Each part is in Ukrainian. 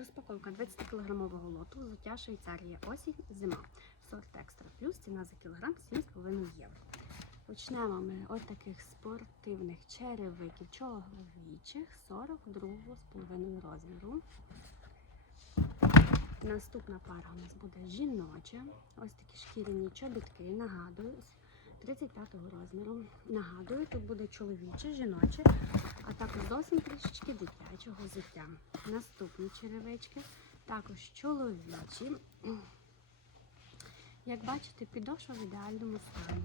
Розпаковка 20 кілограмового лоту, взуття Швейцарія, осінь, зима. Сорт екстра плюс, ціна за кілограм 7,5 євро. Почнемо ми от таких спортивних черевиків чоловічих 42,5 розміру. Наступна пара у нас буде жіноча. Ось такі шкіряні чобітки. Нагадую, 35-го розміру. Нагадую, тут буде чоловіче, жіноче, а також зовсім трішечки дитячого взуття. Наступні черевички, також чоловічі. Як бачите, підошва в ідеальному стані.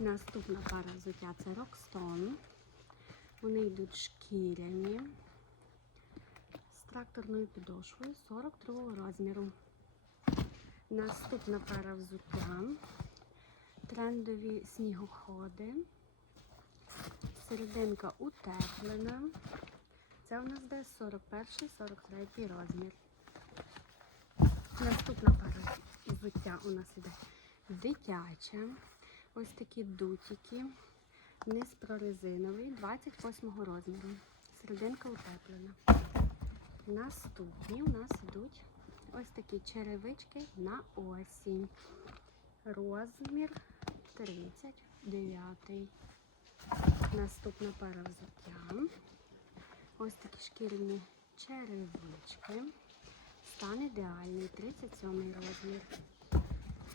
Наступна пара взуття це Rockstone. Вони йдуть шкіряні з тракторною підошвою 42 розміру. Наступна пара взуття. Трендові снігоходи. Серединка утеплена. Це у нас де 41-43 розмір. Наступна пара взуття у нас іде дитяча. Ось такі дутики. Низ прорезиновий 28 розміру. Серединка утеплена. Наступні у нас йдуть ось такі черевички на осінь. Розмір 39. Наступна пара взуття. Ось такі шкіряні черевички. Стан ідеальний, 37 розмір.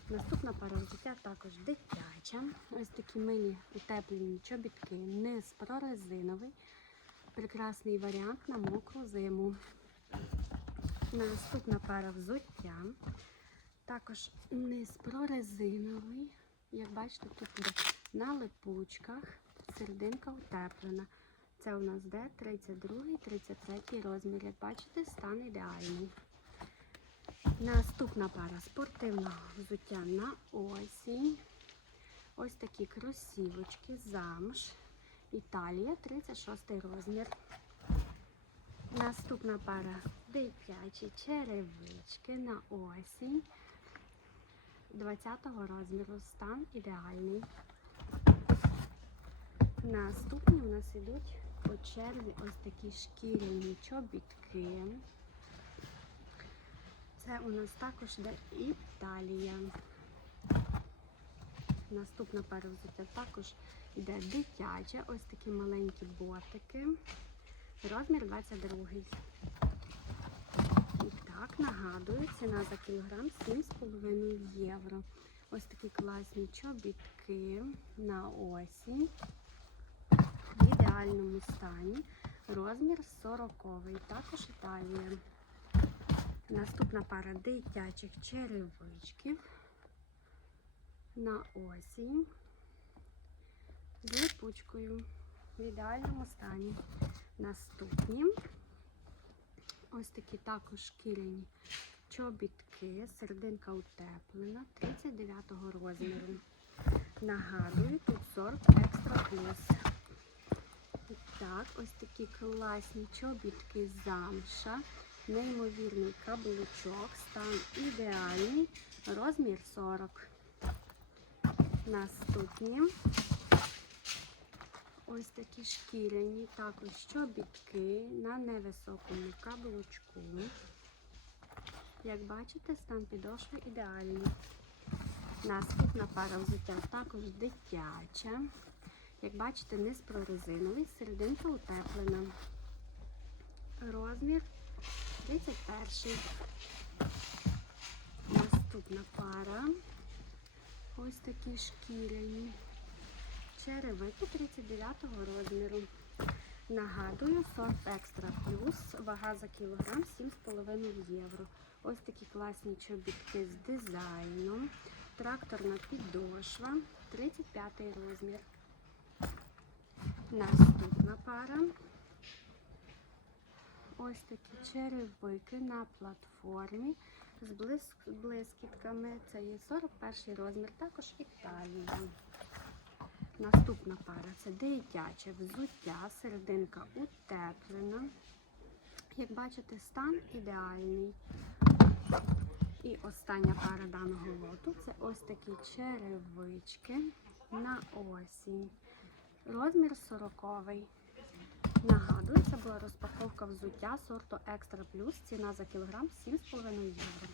Наступна пара взуття також дитяча. Ось такі милі утеплені чобітки, низ прорезиновий. Прекрасний варіант на мокру зиму. Наступна пара взуття. Також низ прорезиновий. Як бачите, тут буде на липучках. Серединка утеплена. Це у нас де 32 33 розмір. Як бачите, стан ідеальний. Наступна пара спортивного взуття на осінь. Ось такі кросівочки, замш. Італія, 36 розмір. Наступна пара дитячі черевички на осінь. 20 розміру. Стан ідеальний. Наступні у нас ідуть по черзі ось такі шкіряні чобітки. Це у нас також йде Італія. Наступна пара також йде дитяча. Ось такі маленькі ботики. Розмір 22. Так, нагадую, ціна за кілограм 7,5 євро. Ось такі класні чобітки на осінь. В ідеальному стані. Розмір 40. Також Італія. Наступна пара дитячих черевичків на осінь з липучкою в ідеальному стані. Наступні ось такі також шкіряні чобітки, серединка утеплена 39 розміру. Нагадую, тут сорт екстра плюс. І так, ось такі класні чобітки замша. Неймовірний каблучок, стан ідеальний, розмір 40. Наступні ось такі шкіряні, також чобітки на невисокому каблучку. Як бачите, стан підошви ідеальний. Наступна пара взуття також дитяча. Як бачите, низ прорезиновий, серединка утеплена. Розмір 31. Наступна пара. Ось такі шкіряні. Черевики 39 розміру. Нагадую, сорт екстра плюс, вага за кілограм 7,5 євро. Ось такі класні чобітки з дизайном. Тракторна підошва, 35 розмір. Наступна пара. Ось такі черевики на платформі з блискітками. Це є 41 розмір, також Італія. Наступна пара це дитяче взуття, серединка утеплена. Як бачите, стан ідеальний. І остання пара даного лоту це ось такі черевички на осінь. Розмір 40. Нагадую, це була розпаковка взуття сорту Екстра Плюс. Ціна за кілограм 7,5 євро.